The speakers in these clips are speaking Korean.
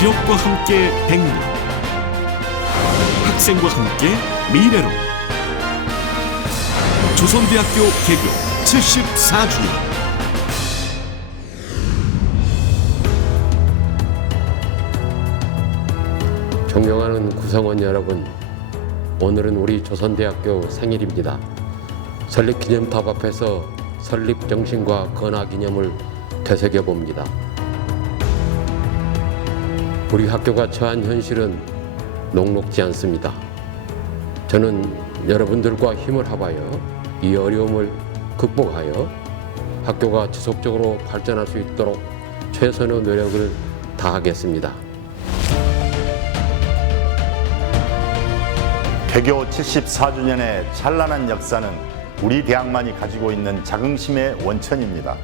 지역과 함께 100년 학생과 함께 미래로 조선대학교 개교 74주년 존경하는 구성원 여러분, 오늘은 우리 조선대학교 생일입니다. 설립기념탑 앞에서 설립 정신과 건화 기념을 되새겨 봅니다. 우리 학교가 처한 현실은 녹록지 않습니다. 저는 여러분들과 힘을 합하여 이 어려움을 극복하여 학교가 지속적으로 발전할 수 있도록 최선의 노력을 다하겠습니다. 개교 74주년의 찬란한 역사는 우리 대학만이 가지고 있는 자긍심의 원천입니다.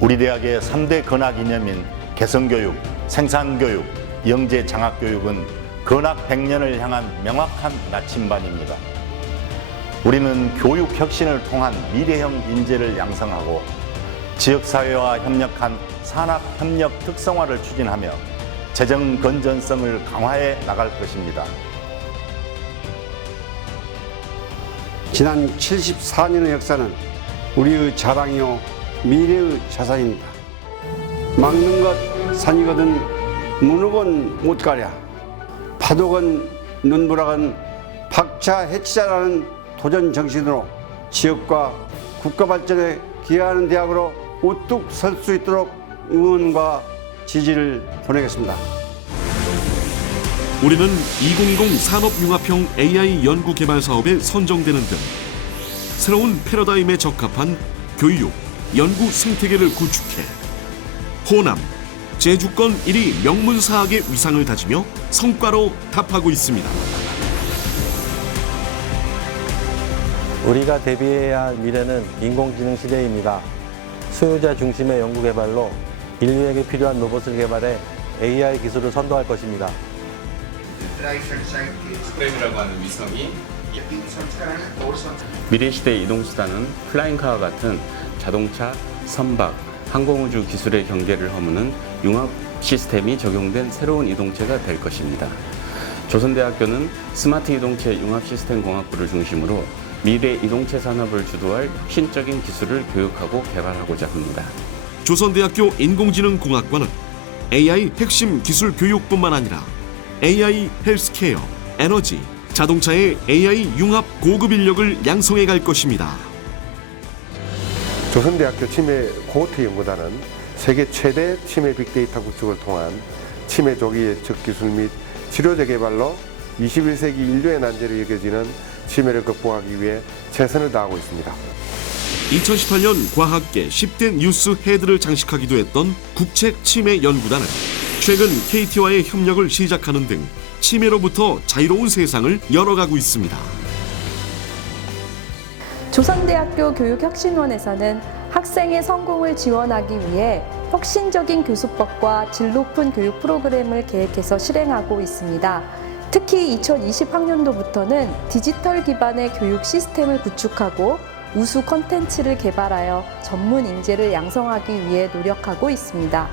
우리 대학의 3대 건학 이념인 개성교육, 생산교육, 영재 장학교육은 건학 100년을 향한 명확한 나침반입니다. 우리는 교육 혁신을 통한 미래형 인재를 양성하고 지역사회와 협력한 산학협력 특성화를 추진하며 재정 건전성을 강화해 나갈 것입니다. 지난 74년의 역사는 우리의 자랑이요 미래의 자산입니다. 막는 것 산이거든 무릎은 못 가랴 파독은 눈보라건 박차 해치자라는 도전 정신으로 지역과 국가 발전에 기여하는 대학으로 우뚝 설 수 있도록 응원과 지지를 보내겠습니다. 우리는 2020 산업융합형 AI 연구 개발 사업에 선정되는 등 새로운 패러다임에 적합한 교육, 연구 생태계를 구축해 호남, 제주권 1위 명문사학의 위상을 다지며 성과로 답하고 있습니다. 우리가 대비해야 할 미래는 인공지능 시대입니다. 소유자 중심의 연구 개발로 인류에게 필요한 로봇을 개발해 AI 기술을 선도할 것입니다. 프레임이라고 하는 위성이 미래 시대 이동 수단은 플라잉카와 같은 자동차, 선박, 항공우주 기술의 경계를 허무는 융합 시스템이 적용된 새로운 이동체가 될 것입니다. 조선대학교는 스마트 이동체 융합 시스템 공학부를 중심으로 미래 이동체 산업을 주도할 혁신적인 기술을 교육하고 개발하고자 합니다. 조선대학교 인공지능공학과는 AI 핵심 기술 교육뿐만 아니라 AI 헬스케어, 에너지, 자동차의 AI 융합 고급 인력을 양성해 갈 것입니다. 조선대학교 치매 코호트 연구단은 세계 최대 치매 빅데이터 구축을 통한 치매 조기 예측 기술 및 치료제 개발로 21세기 인류의 난제로 여겨지는 치매를 극복하기 위해 최선을 다하고 있습니다. 2018년 과학계 10대 뉴스 헤드를 장식하기도 했던 국책 치매 연구단은 최근 KT와의 협력을 시작하는 등 치매로부터 자유로운 세상을 열어가고 있습니다. 조선대학교 교육혁신원에서는 학생의 성공을 지원하기 위해 혁신적인 교수법과 질 높은 교육 프로그램을 계획해서 실행하고 있습니다. 특히 2020학년도부터는 디지털 기반의 교육 시스템을 구축하고 우수 컨텐츠를 개발하여 전문 인재를 양성하기 위해 노력하고 있습니다.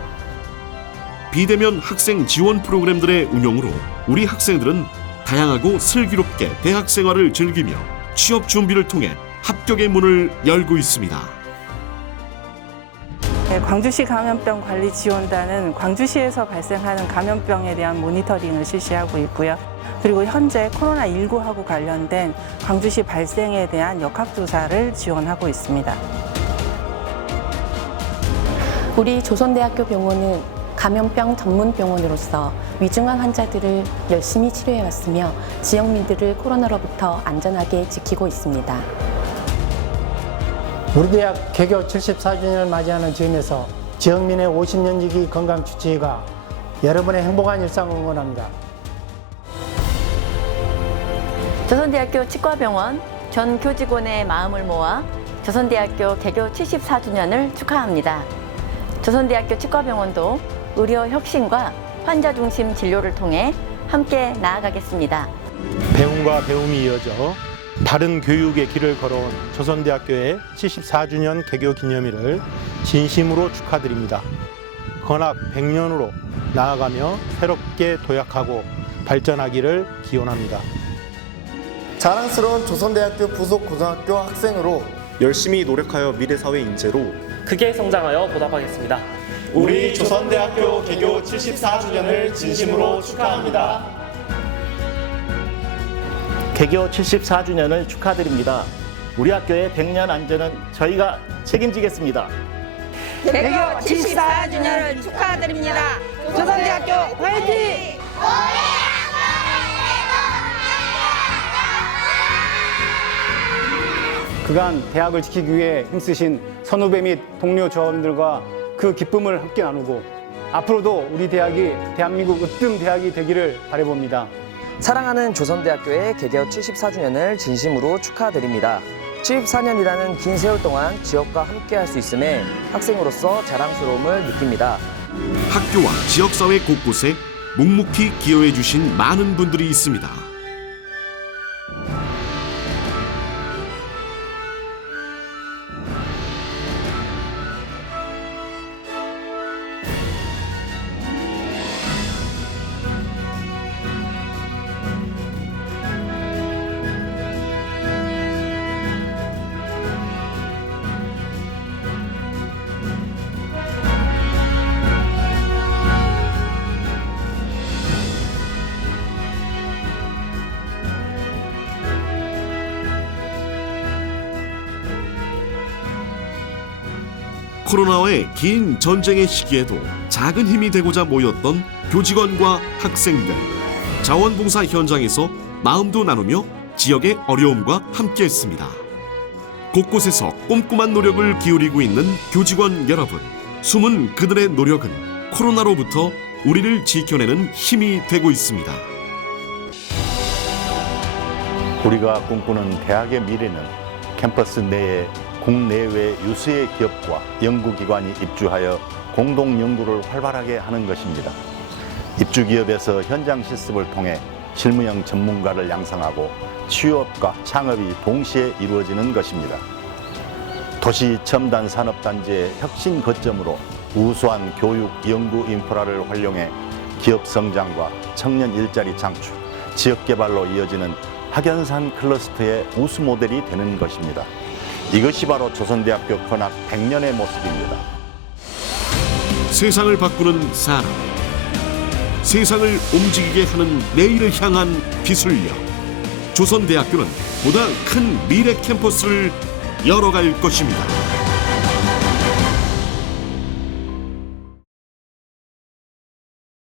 비대면 학생 지원 프로그램들의 운영으로 우리 학생들은 다양하고 슬기롭게 대학 생활을 즐기며 취업 준비를 통해 합격의 문을 열고 있습니다. 네, 광주시 감염병 관리 지원단은 광주시에서 발생하는 감염병에 대한 모니터링을 실시하고 있고요. 그리고 현재 코로나19하고 관련된 광주시 발생에 대한 역학조사를 지원하고 있습니다. 우리 조선대학교 병원은 감염병 전문 병원으로서 위중한 환자들을 열심히 치료해 왔으며 지역민들을 코로나로부터 안전하게 지키고 있습니다. 우리 대학 개교 74주년을 맞이하는 지금에서 지역민의 50년 지기 건강 주치의가 여러분의 행복한 일상을 응원합니다. 조선대학교 치과병원 전 교직원의 마음을 모아 조선대학교 개교 74주년을 축하합니다. 조선대학교 치과병원도 의료 혁신과 환자 중심 진료를 통해 함께 나아가겠습니다. 배움과 배움이 이어져 바른 교육의 길을 걸어온 조선대학교의 74주년 개교 기념일을 진심으로 축하드립니다. 건학 100년으로 나아가며 새롭게 도약하고 발전하기를 기원합니다. 자랑스러운 조선대학교 부속 고등학교 학생으로 열심히 노력하여 미래 사회 인재로 크게 성장하여 보답하겠습니다. 우리 조선대학교 개교 74주년을 진심으로 축하합니다. 개교 74주년을 축하드립니다. 우리 학교의 100년 안전은 저희가 책임지겠습니다. 개교 74주년을 축하드립니다. 조선대학교 화이팅! 그간 대학을 지키기 위해 힘쓰신 선후배 및 동료 조합원들과 그 기쁨을 함께 나누고 앞으로도 우리 대학이 대한민국 으뜸 대학이 되기를 바라봅니다. 사랑하는 조선대학교의 개교 74주년을 진심으로 축하드립니다. 74년이라는 긴 세월 동안 지역과 함께할 수 있음에 학생으로서 자랑스러움을 느낍니다. 학교와 지역사회 곳곳에 묵묵히 기여해 주신 많은 분들이 있습니다. 코로나와의 긴 전쟁의 시기에도 작은 힘이 되고자 모였던 교직원과 학생들. 자원봉사 현장에서 마음도 나누며 지역의 어려움과 함께했습니다. 곳곳에서 꼼꼼한 노력을 기울이고 있는 교직원 여러분. 숨은 그들의 노력은 코로나로부터 우리를 지켜내는 힘이 되고 있습니다. 우리가 꿈꾸는 대학의 미래는 캠퍼스 내에 국내외 유수의 기업과 연구기관이 입주하여 공동 연구를 활발하게 하는 것입니다. 입주 기업에서 현장 실습을 통해 실무형 전문가를 양성하고 취업과 창업이 동시에 이루어지는 것입니다. 도시 첨단 산업단지의 혁신 거점으로 우수한 교육 연구 인프라를 활용해 기업 성장과 청년 일자리 창출, 지역 개발로 이어지는 학연산 클러스터의 우수 모델이 되는 것입니다. 이것이 바로 조선대학교 건학 100년의 모습입니다. 세상을 바꾸는 사람. 세상을 움직이게 하는 내일을 향한 기술력. 조선대학교는 보다 큰 미래 캠퍼스를 열어갈 것입니다.